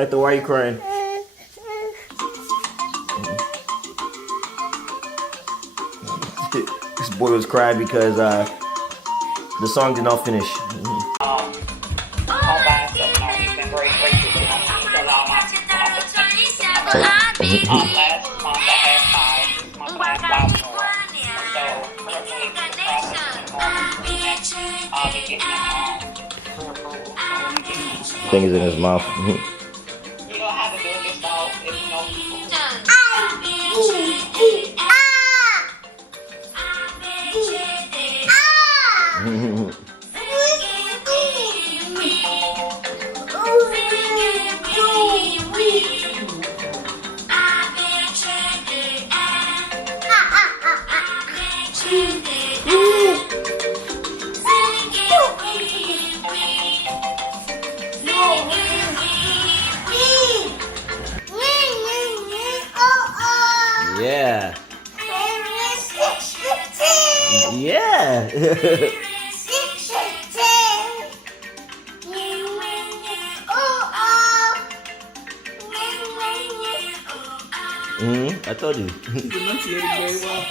Kaito, why are you crying? This boy was crying because the song did not finish. Thing is in his mouth. You don't have to do this though if you know people. Yeah. Yeah. I told you. He's enunciating very well.